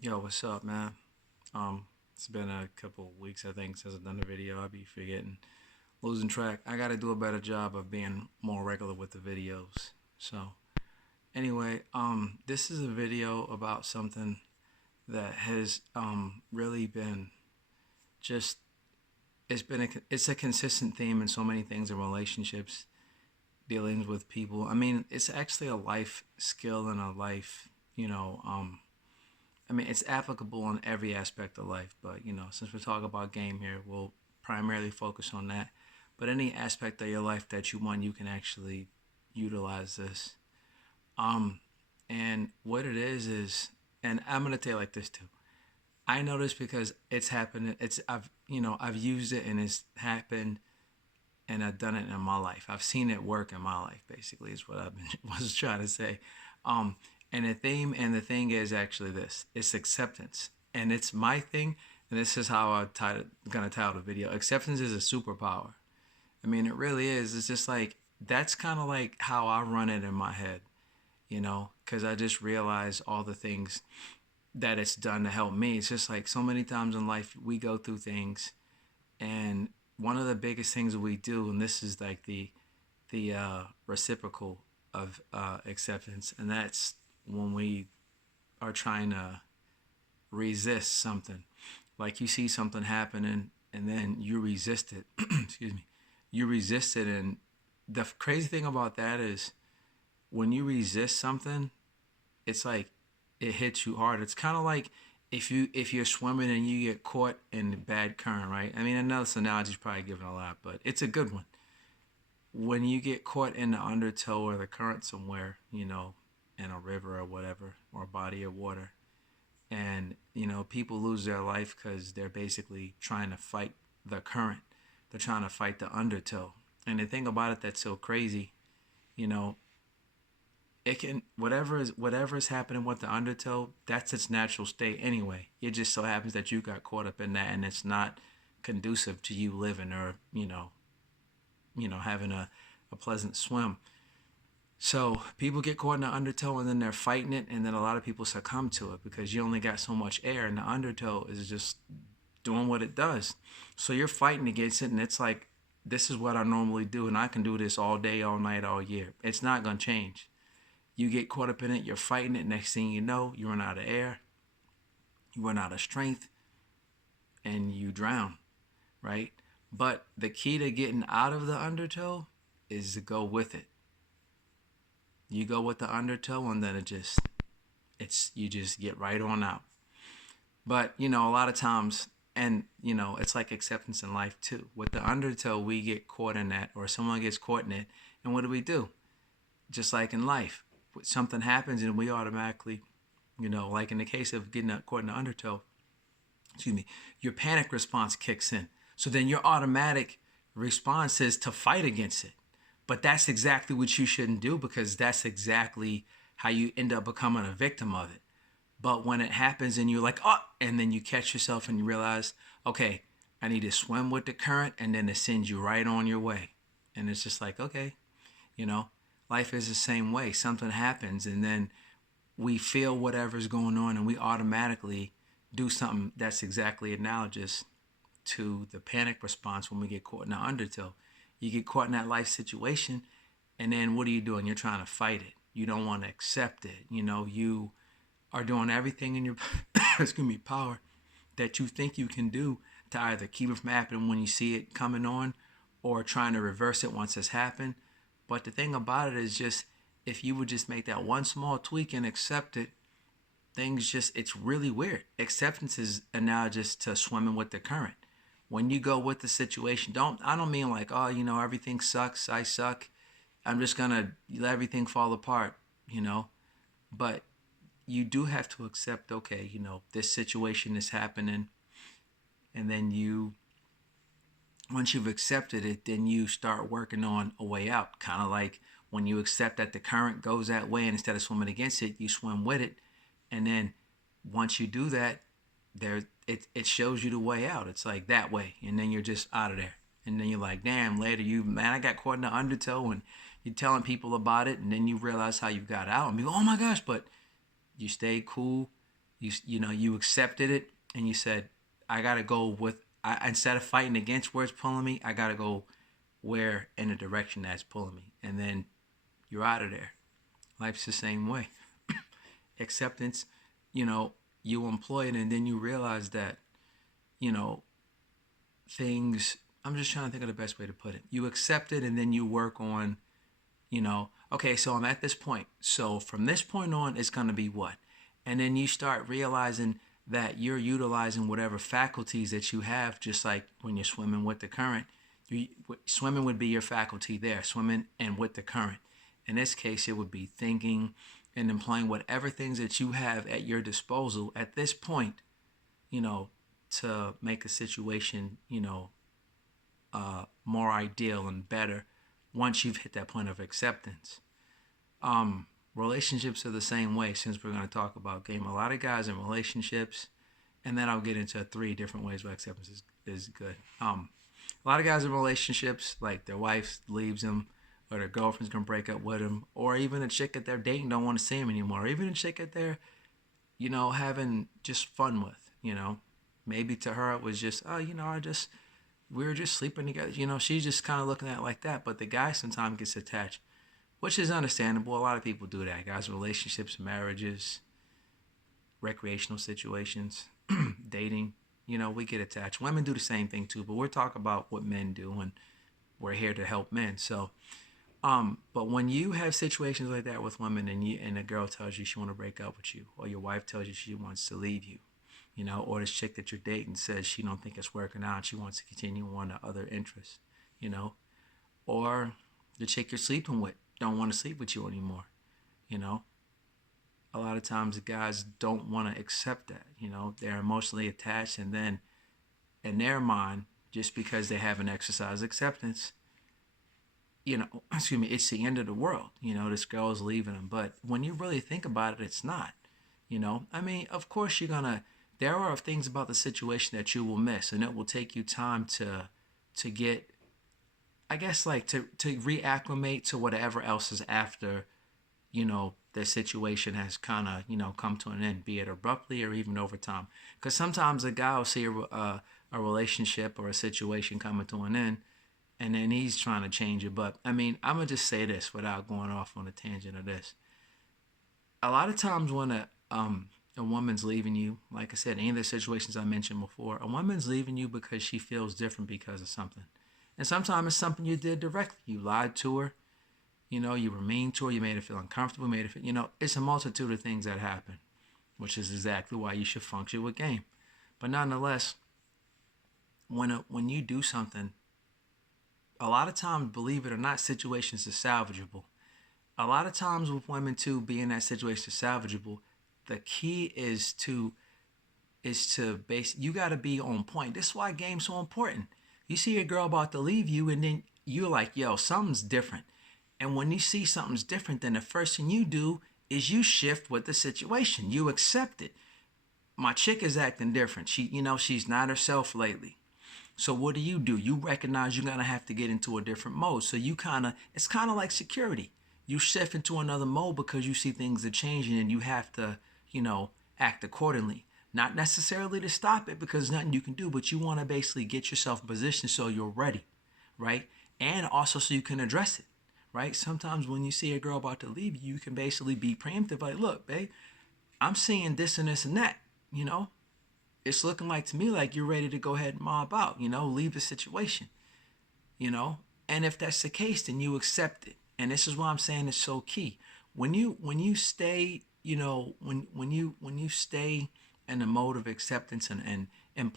Yo, what's up, man? It's been a couple of weeks, I think, since I've done the video. I'll be forgetting, losing track. I got to do a better job of being more regular with the videos. So, anyway, this is a video about something that has really been just it's a consistent theme in so many things in relationships, dealings with people. I mean, it's actually a life skill and a life, I mean, it's applicable in every aspect of life, but since we're talking about game here, we'll primarily focus on that. But any aspect of your life that you want, you can actually utilize this. Um, and what it is, and I'm gonna tell you like this too. I know this because it's happened. I've used it and it's happened, and I've done it in my life. I've seen it work in my life. Basically, is what I've been was trying to say. Um, and the thing is actually this: it's acceptance, and it's my thing. And this is how gonna title the video. Acceptance is a superpower. I mean, it really is. It's just like that's kind of like how I run it in my head, because I just realize all the things that it's done to help me. It's just like so many times in life we go through things, and one of the biggest things we do, and this is like the reciprocal of acceptance, and that's when we are trying to resist something. Like you see something happening, and then you resist it. Excuse me. You resist it, and the crazy thing about that is when you resist something, it's like it hits you hard. It's kind of like if you're swimming and you get caught in the bad current, right? I mean, I know this analogy is probably given a lot, but it's a good one. When you get caught in the undertow or the current somewhere, in a river or whatever, or a body of water, and people lose their life because they're basically trying to fight the current. They're trying to fight the undertow. And the thing about it that's so crazy, you know, it can whatever is happening with the undertow, that's its natural state anyway. It just so happens that you got caught up in that, and it's not conducive to you living or having a pleasant swim. So people get caught in the undertow and then they're fighting it, and then a lot of people succumb to it because you only got so much air, and the undertow is just doing what it does. So you're fighting against it, and it's like this is what I normally do, and I can do this all day, all night, all year. It's not gonna change. You get caught up in it, you're fighting it. Next thing you know, you run out of air, you run out of strength, and you drown, right? But the key to getting out of the undertow is to go with it. You go with the undertow, and then it's you just get right on out. But a lot of times, and it's like acceptance in life too. With the undertow, we get caught in that, or someone gets caught in it, and what do? Just like in life, something happens, and we automatically, like in the case of getting caught in the undertow, excuse me, your panic response kicks in. So then your automatic response is to fight against it. But that's exactly what you shouldn't do, because that's exactly how you end up becoming a victim of it. But when it happens and you're like, oh, and then you catch yourself and you realize, okay, I need to swim with the current, and then it sends you right on your way. And it's just like, okay, you know, life is the same way. Something happens, and then we feel whatever's going on, and we automatically do something that's exactly analogous to the panic response when we get caught in the undertow. You get caught in that life situation, and then what are you doing? You're trying to fight it. You don't want to accept it. You are doing everything in your excuse me power that you think you can do to either keep it from happening when you see it coming on, or trying to reverse it once it's happened. But the thing about it is just if you would just make that one small tweak and accept it, things just it's really weird. Acceptance is analogous to swimming with the current. When you go with the situation, I don't mean like, oh, everything sucks, I suck, I'm just gonna let everything fall apart, you know. But you do have to accept, okay, this situation is happening, and then once you've accepted it, then you start working on a way out. Kind of like when you accept that the current goes that way, and instead of swimming against it, you swim with it. And then once you do that, it shows you the way out. It's like that way, and then you're just out of there. And then you're like, damn, later I got caught in the undertow, and you're telling people about it, and then you realize how you got out, and be like, oh my gosh, but you stayed cool, You accepted it, and you said, I gotta go with. Instead of fighting against where it's pulling me, I gotta go where in the direction that's pulling me, and then you're out of there. Life's the same way. Acceptance, you know, you employ it, and then you realize that, you know, things. I'm just trying to think of the best way to put it. You accept it, and then you work on, okay, so I'm at this point. So from this point on, it's going to be what? And then you start realizing that you're utilizing whatever faculties that you have, just like when you're swimming with the current. Swimming would be your faculty there, swimming and with the current. In this case, it would be thinking and employing whatever things that you have at your disposal at this point, you know, to make a situation, more ideal and better once you've hit that point of acceptance. Relationships are the same way, since we're going to talk about game. A lot of guys in relationships, and then I'll get into 3 different ways where acceptance is good. A lot of guys in relationships, like their wife leaves them, or their girlfriend's going to break up with them, or even a chick that they're dating don't want to see him anymore, or even a chick that they're, having just fun with, Maybe to her it was just, we were just sleeping together. She's just kind of looking at it like that. But the guy sometimes gets attached, which is understandable. A lot of people do that. Guys, relationships, marriages, recreational situations, dating, we get attached. Women do the same thing too, but we're talking about what men do, and we're here to help men. So, but when you have situations like that with women, and a girl tells you she want to break up with you, or your wife tells you she wants to leave you, or this chick that you're dating says she don't think it's working out, she wants to continue on to other interests, or the chick you're sleeping with don't want to sleep with you anymore, a lot of times the guys don't want to accept that, they're emotionally attached, and then in their mind, just because they haven't exercised acceptance, it's the end of the world, this girl is leaving them. But when you really think about it, it's not, of course there are things about the situation that you will miss, and it will take you time to get, I guess, like to reacclimate to whatever else is after, the situation has kind of, come to an end, be it abruptly or even over time. Because sometimes a guy will see a relationship or a situation coming to an end, and then he's trying to change it. But I'm gonna just say this without going off on a tangent of this. A lot of times when a woman's leaving you, like I said, any of the situations I mentioned before, a woman's leaving you because she feels different because of something. And sometimes it's something you did directly. You lied to her, you were mean to her, you made her feel uncomfortable, made her feel, it's a multitude of things that happen, which is exactly why you should function with game. But nonetheless, when you do something, a lot of times, believe it or not, situations are salvageable. A lot of times with women too, being in that situation is salvageable. The key is to base. You got to be on point. This is why game's so important. You see a girl about to leave you, and then you're like, yo, something's different. And when you see something's different, then the first thing you do is you shift with the situation. You accept it. My chick is acting different. She's not herself lately. So what do? You recognize you're going to have to get into a different mode. So it's kind of like security. You shift into another mode because you see things are changing, and you have to, act accordingly. Not necessarily to stop it, because there's nothing you can do, but you want to basically get yourself in position so you're ready, right? And also so you can address it, right? Sometimes when you see a girl about to leave you can basically be preemptive, like, look, babe, I'm seeing this and this and that, it's looking like to me like you're ready to go ahead and mob out, leave the situation, and if that's the case, then you accept it. And this is why I'm saying it's so key. When you stay, when you stay in the mode of acceptance, and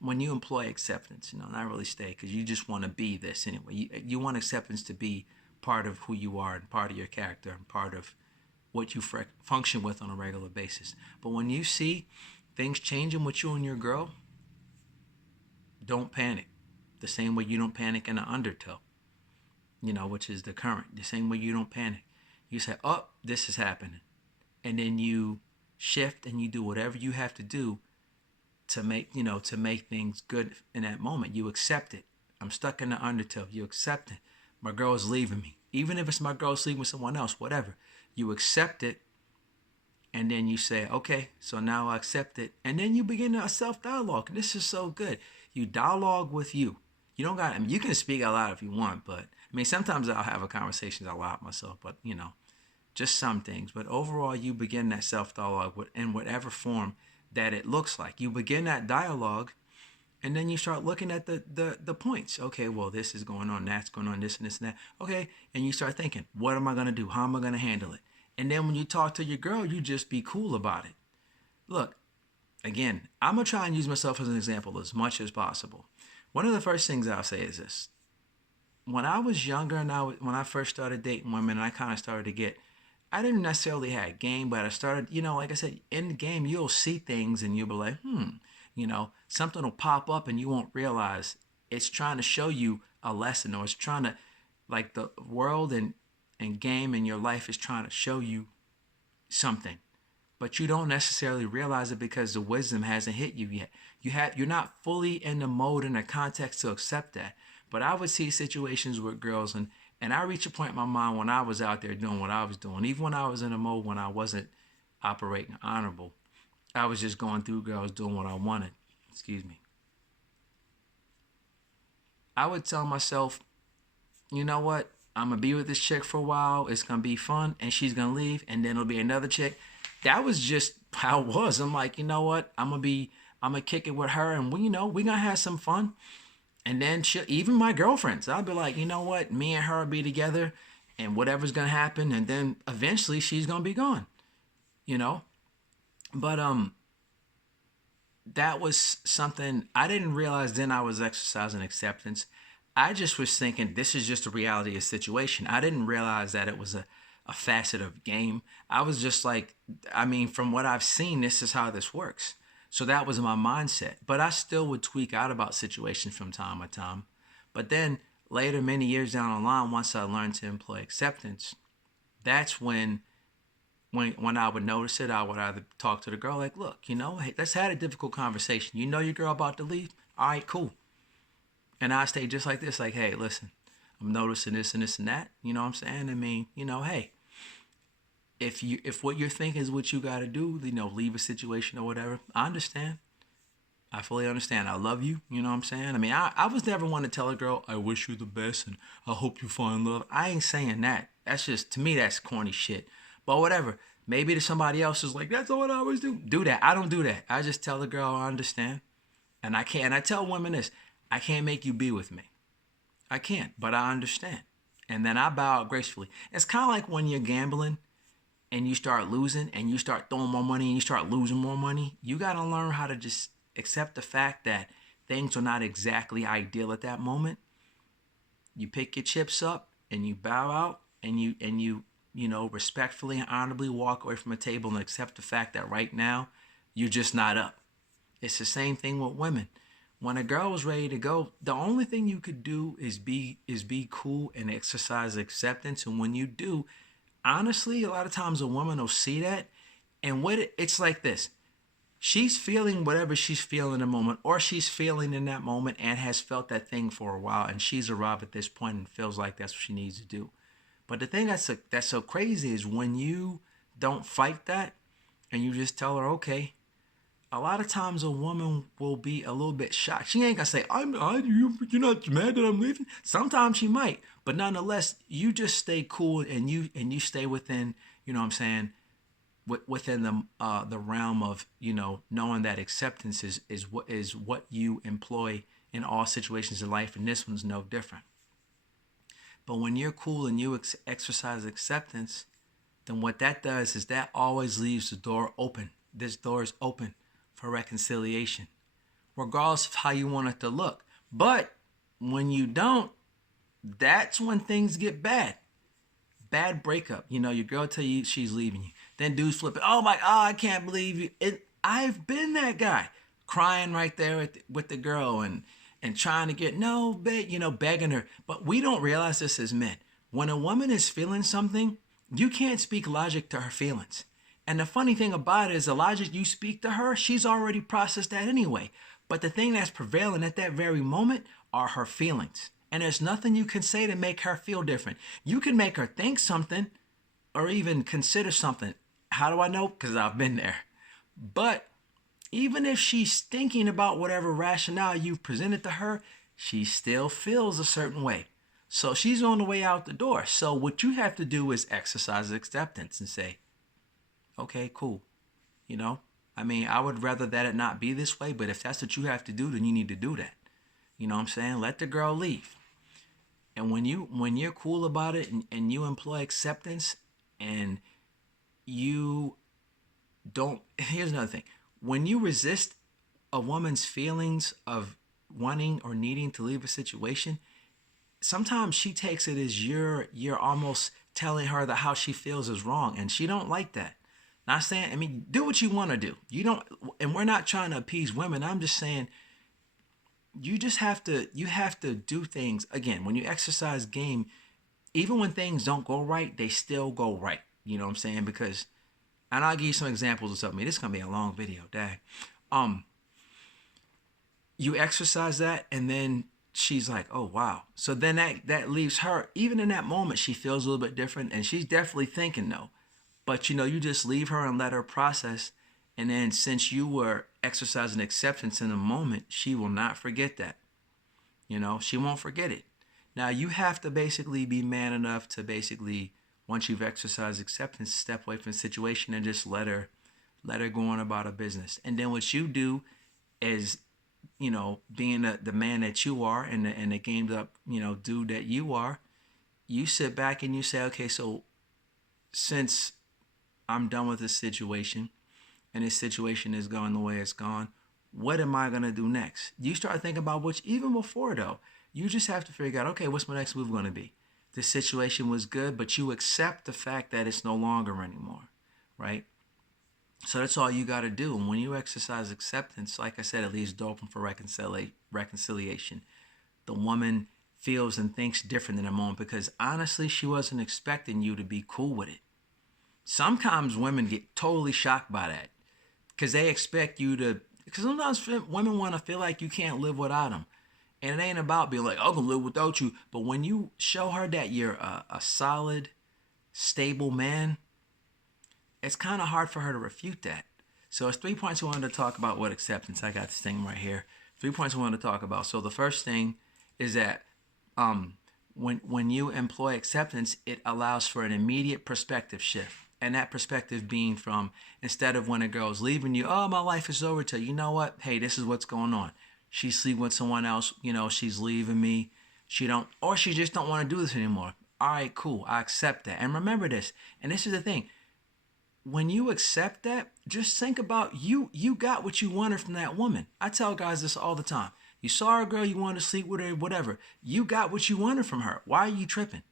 when you employ acceptance, not really stay, because you just want to be this anyway. You want acceptance to be part of who you are, and part of your character, and part of what you function with on a regular basis. But when you see things changing with you and your girl, don't panic. The same way you don't panic in the undertow, which is the current. The same way you don't panic. You say, oh, this is happening. And then you shift and you do whatever you have to do to make things good in that moment. You accept it. I'm stuck in the undertow. You accept it. My girl is leaving me. Even if it's my girl sleeping with someone else, whatever. You accept it, And then you say, okay, so now I accept it. And then you begin a self dialogue. This is so good. You dialogue with you. You don't got, I mean, you can speak out loud if you want, but I mean, sometimes I'll have a conversation out loud myself, but just some things. But overall, you begin that self dialogue in whatever form that it looks like. You begin that dialogue, and then you start looking at the points. Okay, well, this is going on, that's going on, this and this and that. Okay, and you start thinking, what am I going to do? How am I going to handle it? And then when you talk to your girl, you just be cool about it. Look, again, I'm going to try and use myself as an example as much as possible. One of the first things I'll say is this. When I was younger and when I first started dating women, and I kind of started to get, I didn't necessarily have game, but I started, like I said, in the game, you'll see things and you'll be like, something will pop up and you won't realize it's trying to show you a lesson, or it's trying to, like, the world and game in your life is trying to show you something, but you don't necessarily realize it because the wisdom hasn't hit you yet. You're not fully in the mode and the context to accept that. But I would see situations with girls, and I reached a point in my mind when I was out there doing what I was doing, even when I was in a mode when I wasn't operating honorable. I was just going through girls doing what I wanted. Excuse me. I would tell myself, you know what? I'm going to be with this chick for a while. It's going to be fun. And she's going to leave. And then it'll be another chick. That was just how it was. I'm like, you know what? I'm going to kick it with her. And we're going to have some fun. And then even my girlfriends, I'll be like, you know what? Me and her will be together. And whatever's going to happen. And then eventually she's going to be gone. But that was something I didn't realize then I was exercising acceptance. I just was thinking this is just a reality of the situation. I didn't realize that it was a facet of game. I was just like, from what I've seen, this is how this works. So that was my mindset. But I still would tweak out about situations from time to time. But then later, many years down the line, once I learned to employ acceptance, that's when I would notice it, I would either talk to the girl like, look, hey, let's have a difficult conversation. Your girl about to leave? All right, cool. And I stay just like this, like, hey, listen, I'm noticing this and this and that. You know what I'm saying? Hey, if what you're thinking is what you got to do, leave a situation or whatever, I understand. I fully understand. I love you. You know what I'm saying? I was never one to tell a girl, I wish you the best and I hope you find love. I ain't saying that. That's just, to me, that's corny shit. But whatever. Maybe to somebody else is like, that's what I always do. Do that. I don't do that. I just tell the girl I understand. And I can't. And I tell women this. I can't make you be with me. I can't, but I understand. And then I bow out gracefully. It's kind of like when you're gambling and you start losing and you start throwing more money and you start losing more money. You got to learn how to just accept the fact that things are not exactly ideal at that moment. You pick your chips up and you bow out and you respectfully and honorably walk away from a table and accept the fact that right now you're just not up. It's the same thing with women. When a girl is ready to go, the only thing you could do is be cool and exercise acceptance. And when you do, honestly, a lot of times a woman will see that. And it's like this. She's feeling whatever she's feeling in the moment, or she's feeling in that moment and has felt that thing for a while. And she's arrived at this point and feels like that's what she needs to do. But the thing that's so crazy is when you don't fight that and you just tell her, okay, a lot of times a woman will be a little bit shocked. She ain't gonna say, you're not mad that I'm leaving. Sometimes she might, but nonetheless, you just stay cool and you stay within, within the realm of, knowing that acceptance is what you employ in all situations in life, and this one's no different. But when you're cool and you exercise acceptance, then what that does is that always leaves the door open. This door is open for reconciliation, regardless of how you want it to look. But when you don't, that's when things get bad. Bad breakup. Your girl tell you she's leaving you. Then dudes flip it. Oh, I can't believe you. I've been that guy, crying right there with the girl and trying to get, no, begging her. But we don't realize this as men. When a woman is feeling something, you can't speak logic to her feelings. And the funny thing about it is the logic you speak to her, she's already processed that anyway. But the thing that's prevailing at that very moment are her feelings. And there's nothing you can say to make her feel different. You can make her think something or even consider something. How do I know? Because I've been there. But even if she's thinking about whatever rationale you've presented to her, she still feels a certain way. So she's on the way out the door. So what you have to do is exercise acceptance and say, okay, cool. You know, I mean, I would rather that it not be this way, but if that's what you have to do, then you need to do that. You know what I'm saying? Let the girl leave. And when you're cool about it and you employ acceptance and you don't, here's another thing. When you resist a woman's feelings of wanting or needing to leave a situation, sometimes she takes it as you're almost telling her that how she feels is wrong, and she don't like that. Not saying, I mean, do what you want to do. You don't, and we're not trying to appease women. I'm just saying you have to do things again. When you exercise game, even when things don't go right, they still go right. You know what I'm saying? Because, and I'll give you some examples of something. This is gonna be a long video, dang. Um, you exercise that, and then she's like, oh wow. So then that leaves her, even in that moment, she feels a little bit different, and she's definitely thinking no. But you just leave her and let her process. And then since you were exercising acceptance in the moment, she will not forget that. She won't forget it. Now you have to basically be man enough to basically, once you've exercised acceptance, step away from the situation and just let her go on about her business. And then what you do is, being the man that you are and the gamed up, dude that you are, you sit back and you say, okay, so since I'm done with this situation and this situation is going the way it's gone, what am I going to do next? You start thinking about which, even before though, you just have to figure out, okay, what's my next move going to be? This situation was good, but you accept the fact that it's no longer anymore, right? So that's all you got to do. And when you exercise acceptance, like I said, it leaves the open for reconciliation. The woman feels and thinks different in a moment because honestly, she wasn't expecting you to be cool with it. Sometimes women get totally shocked by that because they expect you to, because sometimes women want to feel like you can't live without them. And it ain't about being like, I can live without you. But when you show her that you're a solid, stable man, it's kind of hard for her to refute that. So it's 3 points I wanted to talk about with acceptance. I got this thing right here. 3 points I wanted to talk about. So the first thing is that when you employ acceptance, it allows for an immediate perspective shift. And that perspective being from, instead of when a girl's leaving you, oh, my life is over, to, you know what? Hey, this is what's going on. She's sleeping with someone else. She's leaving me. Or she just don't want to do this anymore. All right, cool. I accept that. And remember this. And this is the thing. When you accept that, just think about you got what you wanted from that woman. I tell guys this all the time. You saw a girl, you wanted to sleep with her, whatever. You got what you wanted from her. Why are you tripping?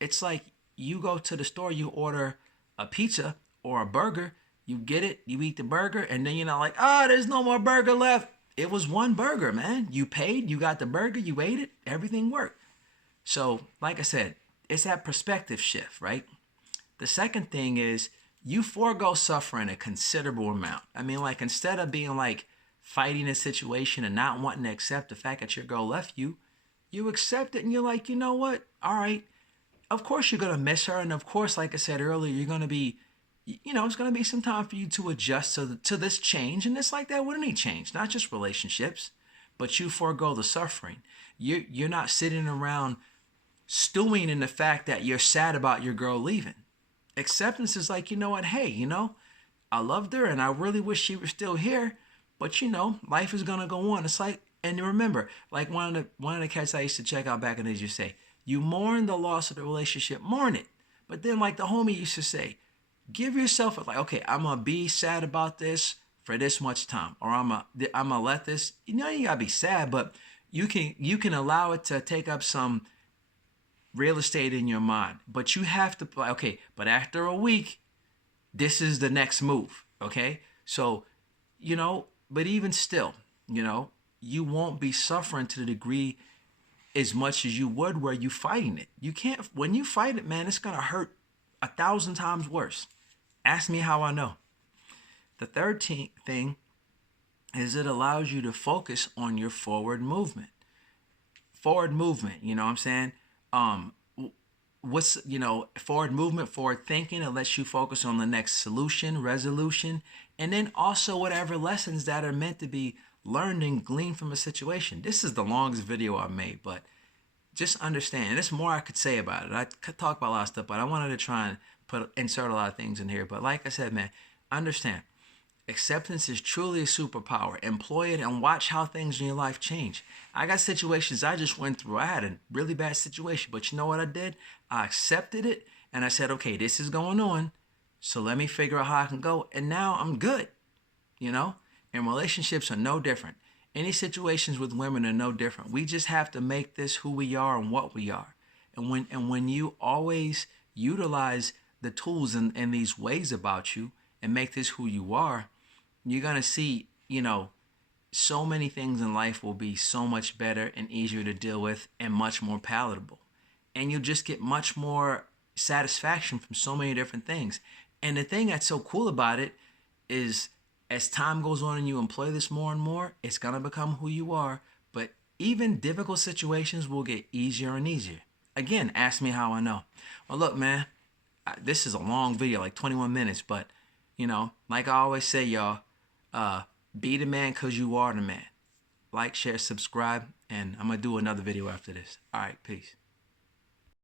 It's like you go to the store, you order a pizza or a burger, you get it, you eat the burger, and then you're not like, there's no more burger left. It was one burger, man. You paid, you got the burger, you ate it, everything worked. So, like I said, it's that perspective shift, right? The second thing is you forego suffering a considerable amount. I mean, like, instead of being like fighting a situation and not wanting to accept the fact that your girl left you, you accept it and you're like, you know what? All right. Of course you're going to miss her. And of course, like I said earlier, you're going to be, it's going to be some time for you to adjust to this change. And it's like that with any change, not just relationships, but you forego the suffering. You're not sitting around stewing in the fact that you're sad about your girl leaving. Acceptance is like, you know what? Hey, I loved her and I really wish she was still here, but life is going to go on. It's like, and remember, like one of the cats I used to check out back in the days, you say, you mourn the loss of the relationship, mourn it. But then like the homie used to say, give yourself like, okay, I'm going to be sad about this for this much time, or I'm going to let this, you got to be sad, but you can allow it to take up some real estate in your mind, but you have to, okay, but after a week, this is the next move. Okay. So, but even still, you won't be suffering to the degree as much as you would where you fighting it. You can't, when you fight it, man, it's going to hurt 1,000 times worse. Ask me how I know. The third thing is it allows you to focus on your forward movement. You know what I'm saying? what's, forward movement, forward thinking. It lets you focus on the next solution, resolution, and then also whatever lessons that are meant to be learned and gleaned from a situation. This is the longest video I've made, but just understand. And there's more I could say about it. I could talk about a lot of stuff, but I wanted to try and insert a lot of things in here. But like I said, man, understand. Acceptance is truly a superpower. Employ it and watch how things in your life change. I got situations I just went through. I had a really bad situation, but you know what I did? I accepted it and I said, okay, this is going on. So let me figure out how I can go. And now I'm good, you know? And relationships are no different. Any situations with women are no different. We just have to make this who we are and what we are. And when you always utilize the tools and these ways about you and make this who you are, you're gonna see, so many things in life will be so much better and easier to deal with and much more palatable. And you'll just get much more satisfaction from so many different things. And the thing that's so cool about it is as time goes on and you employ this more and more, it's gonna become who you are. But even difficult situations will get easier and easier. Again, ask me how I know. Well, look, man, this is a long video, like 21 minutes, but like I always say, y'all, be the man because you are the man. Like, share, subscribe, and I'm going to do another video after this. All right, peace.